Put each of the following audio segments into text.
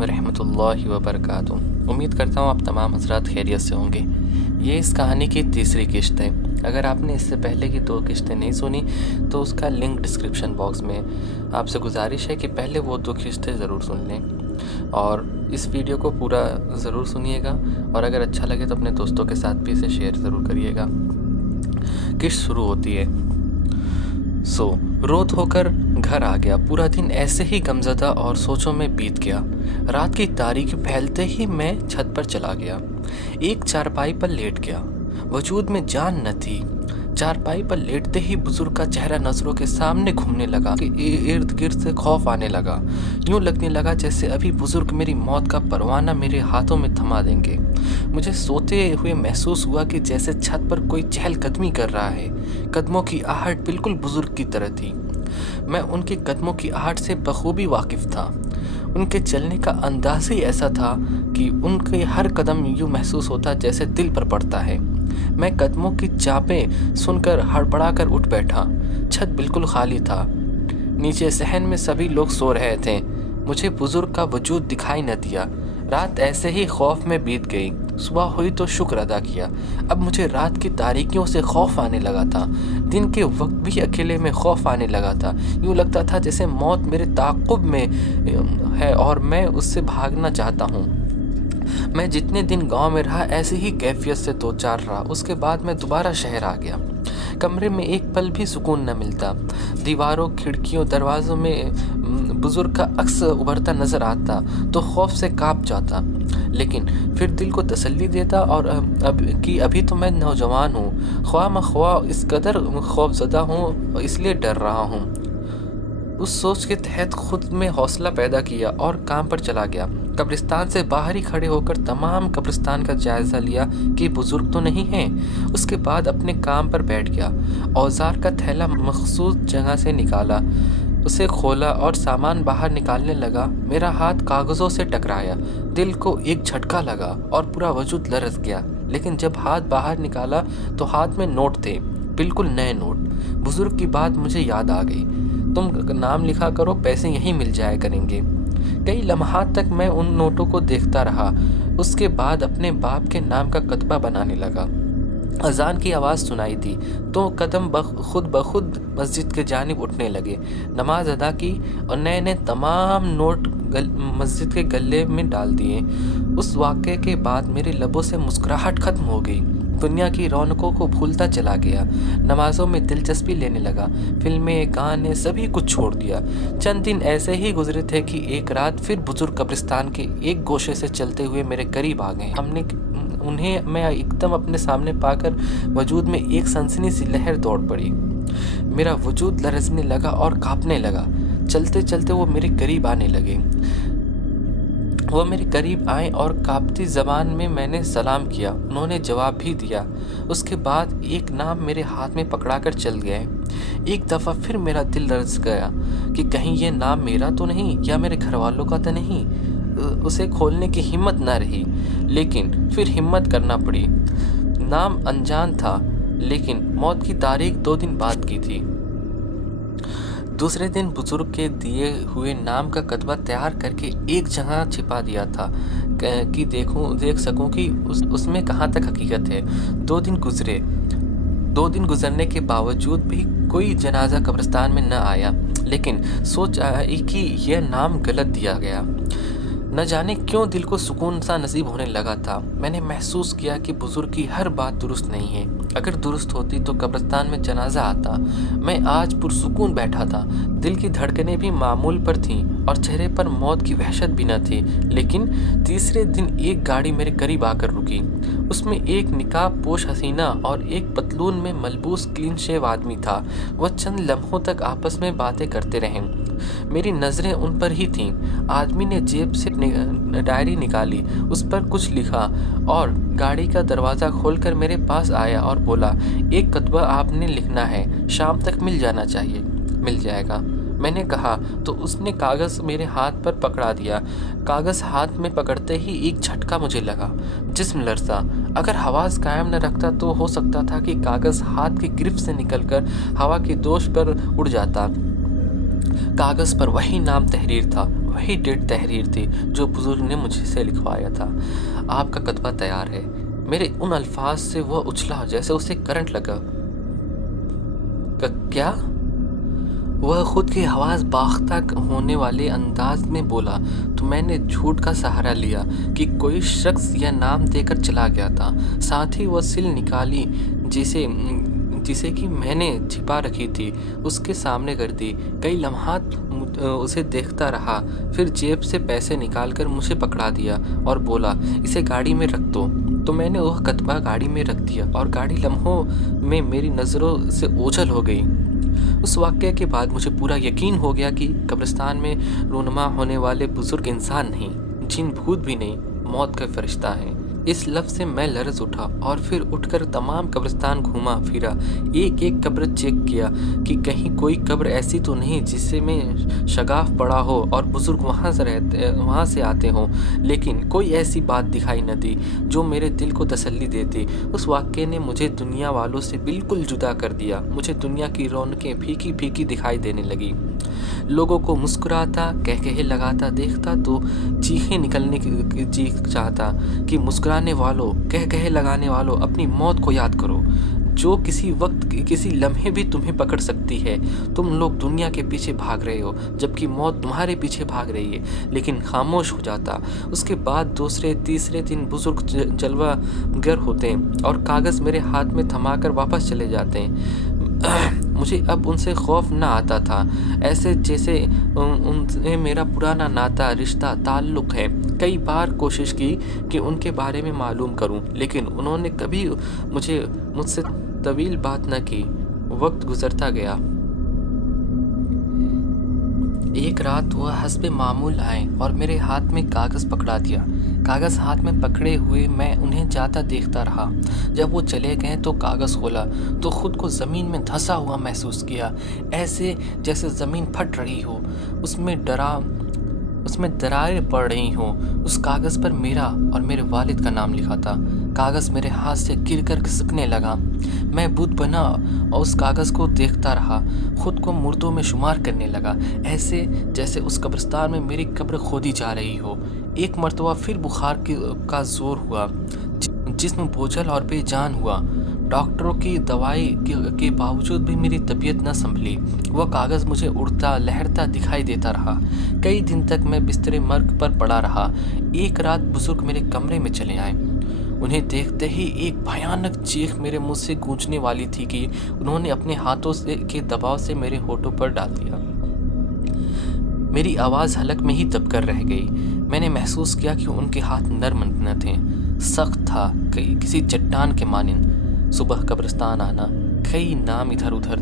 वरहमतुल्लाहि वबरकातुहू। उम्मीद करता हूँ आप तमाम हज़रात खैरियत से होंगे। ये इस कहानी की तीसरी किश्त है। अगर आपने इससे पहले की 2 किश्तें नहीं सुनी तो उसका लिंक डिस्क्रिप्शन बॉक्स में। आपसे गुजारिश है कि पहले वो 2 किश्तें ज़रूर सुन लें और इस वीडियो को पूरा ज़रूर सुनिएगा, और अगर अच्छा लगे तो अपने दोस्तों के साथ भी इसे शेयर ज़रूर करिएगा। किश्त शुरू होती है। रोत होकर घर आ गया। पूरा दिन ऐसे ही गमज़दा और सोचों में बीत गया। रात की तारीकी फैलते ही मैं छत पर चला गया। एक चारपाई पर लेट गया। वजूद में जान न थी। चारपाई पर लेटते ही बुजुर्ग का चेहरा नजरों के सामने घूमने लगा कि इर्द गिर्द से खौफ आने लगा। यूं लगने लगा जैसे अभी बुजुर्ग मेरी मौत का परवाना मेरे हाथों में थमा देंगे। मुझे सोते हुए महसूस हुआ कि जैसे छत पर कोई चहलकदमी कर रहा है। कदमों की आहट बिल्कुल बुजुर्ग की तरह थी। मैं उनके कदमों की आहट से बखूबी वाकिफ था। उनके चलने का अंदाज ही ऐसा था कि उनके हर कदम यूं महसूस होता जैसे दिल पर पड़ता है। मैं कदमों की चापें सुनकर हड़बड़ाकर उठ बैठा। छत बिल्कुल खाली था। नीचे सहन में सभी लोग सो रहे थे। मुझे बुजुर्ग का वजूद दिखाई न दिया। रात ऐसे ही खौफ में बीत गई। सुबह हुई तो शुक्र अदा किया। अब मुझे रात की तारीकियों से खौफ आने लगा था। दिन के वक्त भी अकेले में खौफ आने लगा था। यूँ लगता था जैसे मौत मेरे ताक़ुब में है और मैं उससे भागना चाहता हूँ। मैं जितने दिन गांव में रहा ऐसी ही कैफियत से 2-4 रहा। उसके बाद मैं दोबारा शहर आ गया। कमरे में एक पल भी सुकून न मिलता। दीवारों, खिड़कियों, दरवाज़ों में बुजुर्ग का अक्स उभरता नज़र आता तो खौफ से काँप जाता, लेकिन फिर दिल को तसल्ली देता और अभी तो मैं नौजवान हूँ, ख्वाह मख्वाह इस कदर खौफज़दा हूँ इसलिए डर रहा हूँ। उस सोच के तहत खुद में हौसला पैदा किया और काम पर चला गया। कब्रिस्तान से बाहर ही खड़े होकर तमाम कब्रिस्तान का जायज़ा लिया कि बुजुर्ग तो नहीं हैं। उसके बाद अपने काम पर बैठ गया। औजार का थैला मखसूस जगह से निकाला, उसे खोला और सामान बाहर निकालने लगा। मेरा हाथ कागज़ों से टकराया। दिल को एक झटका लगा और पूरा वजूद लरज़ गया। लेकिन जब हाथ बाहर निकाला तो हाथ में नोट थे, बिल्कुल नए नोट। बुजुर्ग की बात मुझे याद आ गई। तुम नाम लिखा करो, पैसे यहीं मिल जाया करेंगे। कई लम्हात तक मैं उन नोटों को देखता रहा। उसके बाद अपने बाप के नाम का कतबा बनाने लगा। अजान की आवाज़ सुनाई दी तो कदम खुद ब खुद मस्जिद के जानिब उठने लगे। नमाज अदा की और नए नए तमाम नोट मस्जिद के गले में डाल दिए। उस वाक़े के बाद मेरे लबों से मुस्कुराहट ख़त्म हो गई। दुनिया की रौनकों को भूलता चला गया। नमाज़ों में दिलचस्पी लेने लगा। फिल्में, गाने सभी कुछ छोड़ दिया। चंद दिन ऐसे ही गुजरे थे कि एक रात फिर बुजुर्ग कब्रिस्तान के एक गोशे से चलते हुए मेरे करीब आ गए। उन्हें मैं एकदम अपने सामने पाकर वजूद में एक सनसनी सी लहर दौड़ पड़ी। मेरा वजूद लरज़ने लगा और काँपने लगा। चलते चलते वो मेरे करीब आने लगे। वो मेरे करीब आए और कांपती ज़बान में मैंने सलाम किया। उन्होंने जवाब भी दिया। उसके बाद एक नाम मेरे हाथ में पकड़ाकर चल गए। एक दफ़ा फिर मेरा दिल लरज़ गया कि कहीं ये नाम मेरा तो नहीं या मेरे घर वालों का तो नहीं। उसे खोलने की हिम्मत ना रही, लेकिन फिर हिम्मत करना पड़ी। नाम अनजान था, लेकिन मौत की तारीख 2 दिन बाद की थी। दूसरे दिन बुजुर्ग के दिए हुए नाम का कतबा तैयार करके एक जगह छिपा दिया था कि देख सकूं कि उसमें कहाँ तक हकीकत है। 2 दिन गुजरे। 2 दिन गुजरने के बावजूद भी कोई जनाजा कब्रिस्तान में न आया, लेकिन सोच आई कि यह नाम गलत दिया गया। न जाने क्यों दिल को सुकून सा नसीब होने लगा था। मैंने महसूस किया कि बुजुर्ग की हर बात दुरुस्त नहीं है। अगर दुरुस्त होती तो कब्रिस्तान में जनाजा आता। मैं आज पुरसुकून बैठा था। दिल की धड़कनें भी मामूल पर थीं और चेहरे पर मौत की वहशत भी न थी। लेकिन तीसरे दिन एक गाड़ी मेरे करीब आकर रुकी। उसमें एक निकाब पोश हसीना और एक पतलून में मलबूस क्लीन शेव आदमी था। वह चंद लम्हों तक आपस में बातें करते रहे। मेरी नज़रें उन पर ही थीं। आदमी ने जेब से डायरी निकाली, उस पर कुछ लिखा और गाड़ी का दरवाज़ा खोलकर मेरे पास आया और बोला, एक कतबा आपने लिखना है, शाम तक मिल जाना चाहिए। मिल जाएगा, मैंने कहा तो उसने कागज़ मेरे हाथ पर पकड़ा दिया। कागज़ हाथ में पकड़ते ही एक झटका मुझे लगा। जिस्म लरसा। अगर हवास कायम न रखता तो हो सकता था कि कागज़ हाथ की गिरफ्त से निकलकर हवा की दोष पर उड़ जाता। कागज़ पर वही नाम तहरीर था, वही डेट तहरीर थी जो बुजुर्ग ने मुझसे लिखवाया था। आपका कतबा तैयार है। मेरे उन अल्फाज से वह उछला जैसे उसे करंट लगा। क्या? वह खुद की आवाज़ बाख्ता होने वाले अंदाज में बोला। तो मैंने झूठ का सहारा लिया कि कोई शख्स या नाम देकर चला गया था। साथ ही वह सिल निकाली जिसे जिसे कि मैंने छिपा रखी थी, उसके सामने कर दी। कई लम्हात उसे देखता रहा, फिर जेब से पैसे निकालकर मुझे पकड़ा दिया और बोला, इसे गाड़ी में रख दो। तो मैंने वह कतबा गाड़ी में रख दिया और गाड़ी लम्हों में मेरी नज़रों से ओझल हो गई। उस वाक़ये के बाद मुझे पूरा यकीन हो गया कि कब्रिस्तान में रूनुमा होने वाले बुज़ुर्ग इंसान नहीं, जिन भूत भी नहीं, मौत का फरिश्ता है। इस लफ्ज़ से मैं लरज़ उठा और फिर उठकर तमाम कब्रिस्तान घूमा फिरा, एक एक कब्र चेक किया कि कहीं कोई कब्र ऐसी तो नहीं जिससे में शगाफ पड़ा हो और बुज़ुर्ग वहाँ से आते हों, लेकिन कोई ऐसी बात दिखाई न दी जो मेरे दिल को तसल्ली देती। उस वाक़ये ने मुझे दुनिया वालों से बिल्कुल जुदा कर दिया। मुझे दुनिया की रौनकें फीकी फीकी दिखाई देने लगी। लोगों को मुस्कुराता कह लगाता देखता तो चीखें निकलने की चीख चाहता कि मुस्कुराने वालों, कह लगाने वालों, अपनी मौत को याद करो, जो किसी वक्त किसी लम्हे भी तुम्हें पकड़ सकती है। तुम लोग दुनिया के पीछे भाग रहे हो जबकि मौत तुम्हारे पीछे भाग रही है। लेकिन खामोश हो जाता। उसके बाद दूसरे तीसरे दिन बुजुर्ग जलवा गर होते और कागज़ मेरे हाथ में थमाकर वापस चले जाते। मुझे अब उनसे खौफ न आता था, ऐसे जैसे उनसे मेरा पुराना नाता, रिश्ता, ताल्लुक़ है। कई बार कोशिश की कि उनके बारे में मालूम करूं, लेकिन उन्होंने कभी मुझसे तवील बात न की। वक्त गुजरता गया। एक रात वह हस्बे मामूल आए और मेरे हाथ में कागज़ पकड़ा दिया। कागज़ हाथ में पकड़े हुए मैं उन्हें जाता देखता रहा। जब वो चले गए तो कागज़ खोला तो ख़ुद को ज़मीन में धंसा हुआ महसूस किया, ऐसे जैसे ज़मीन फट रही हो, उसमें दरारें पड़ रही हों। उस कागज़ पर मेरा और मेरे वालिद का नाम लिखा था। कागज़ मेरे हाथ से गिरकर खिसकने लगा। मैं बुत बना और उस कागज़ को देखता रहा, खुद को मुर्दों में शुमार करने लगा, ऐसे जैसे उस कब्रिस्तान में मेरी कब्र खोदी जा रही हो। एक मर्तबा फिर बुखार का जोर हुआ, जिस्म बोझल और बेजान हुआ। डॉक्टरों की दवाई के बावजूद भी मेरी तबीयत न संभली। वह कागज़ मुझे उड़ता लहरता दिखाई देता रहा। कई दिन तक मैं बिस्तरे मर्ग पर पड़ा रहा। एक रात बुजुर्ग मेरे कमरे में चले आए। उन्हें देखते ही एक भयानक चीख मेरे मुंह से गूंजने वाली थी कि उन्होंने अपने हाथों के दबाव से मेरे होठों पर डाल दिया। मेरी आवाज़ हलक में ही दबकर रह गई। मैंने महसूस किया कि उनके हाथ नर्म न थे, सख्त था, किसी चट्टान के मानिंद। सुबह कब्रिस्तान आना, कई नाम इधर उधर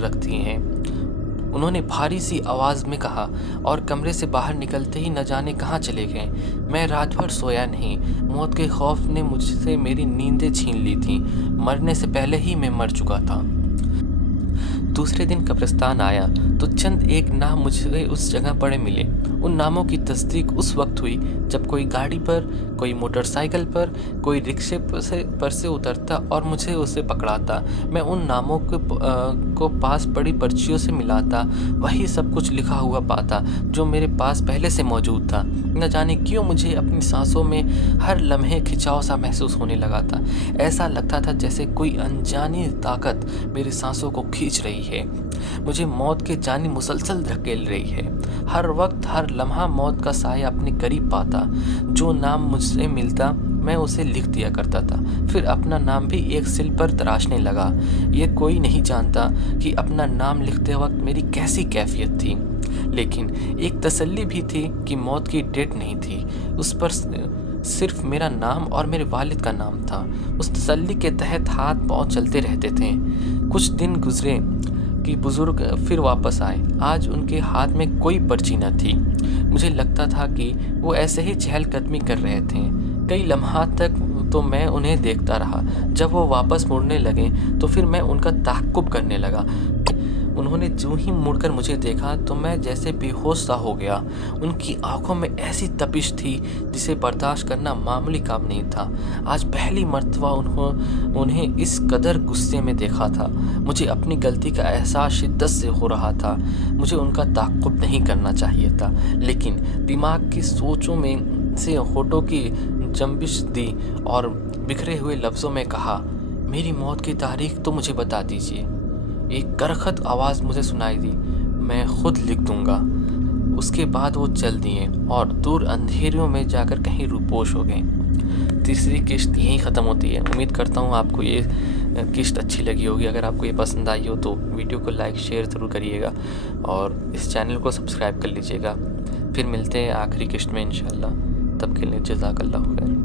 रखती हैं, उन्होंने भारी सी आवाज़ में कहा और कमरे से बाहर निकलते ही न जाने कहाँ चले गए। मैं रात भर सोया नहीं। मौत के खौफ ने मुझसे मेरी नींदें छीन ली थीं। मरने से पहले ही मैं मर चुका था। दूसरे दिन कब्रिस्तान आया तो चंद एक नाम मुझे उस जगह पड़े मिले। उन नामों की तस्दीक उस वक्त हुई जब कोई गाड़ी पर, कोई मोटरसाइकिल पर, कोई रिक्शे पर से उतरता और मुझे उसे पकड़ाता। मैं उन नामों को पास पड़ी पर्चियों से मिलाता, वही सब कुछ लिखा हुआ पाता जो मेरे पास पहले से मौजूद था। न जाने क्यों मुझे अपनी सांसों में हर लम्हे खिंचाव सा महसूस होने लगा था। ऐसा लगता था जैसे कोई अनजानी ताकत मेरी सांसों को खींच रही है, मुझे मौत के जानी मुसलसल धकेल रही है। हर वक्त हर लम्हा मौत का साया अपने करीब पाता। जो नाम मुझसे मिलता मैं उसे लिख दिया करता था, फिर अपना नाम भी एक सिल पर तराशने लगा। ये कोई नहीं जानता कि अपना नाम लिखते वक्त मेरी कैसी कैफियत थी, लेकिन एक तसल्ली भी थी कि मौत की डेट नहीं थी, उस पर सिर्फ मेरा नाम और मेरे वालिद का नाम था। उस तसल्ली के तहत हाथ पांव चलते रहते थे। कुछ दिन गुजरे कि बुजुर्ग फिर वापस आए। आज उनके हाथ में कोई पर्ची न थी। मुझे लगता था कि वो ऐसे ही चहलकदमी कर रहे थे। कई लम्हात तक तो मैं उन्हें देखता रहा। जब वो वापस मुड़ने लगे तो फिर मैं उनका ताक़ुब करने लगा। उन्होंने जो ही मुड़कर मुझे देखा तो मैं जैसे बेहोश सा हो गया। उनकी आंखों में ऐसी तपिश थी जिसे बर्दाश्त करना मामूली काम नहीं था। आज पहली मर्तबा उन्हें इस कदर गुस्से में देखा था। मुझे अपनी गलती का एहसास शिद्दत से हो रहा था। मुझे उनका ताक़ुब नहीं करना चाहिए था, लेकिन दिमाग की सोचों में से होठों की जंबिश दी और बिखरे हुए लफ्ज़ों में कहा, मेरी मौत की तारीख तो मुझे बता दीजिए। एक करखत आवाज़ मुझे सुनाई दी, मैं खुद लिख दूंगा। उसके बाद वो चल दिए और दूर अंधेरियों में जाकर कहीं रूपोश हो गए। तीसरी किश्त यहीं ख़त्म होती है। उम्मीद करता हूँ आपको ये किश्त अच्छी लगी होगी। अगर आपको ये पसंद आई हो तो वीडियो को लाइक शेयर ज़रूर करिएगा और इस चैनल को सब्सक्राइब कर लीजिएगा। फिर मिलते हैं आखिरी किश्त में इंशाल्लाह। तब के लिए जज़ाकल्लाह खैर।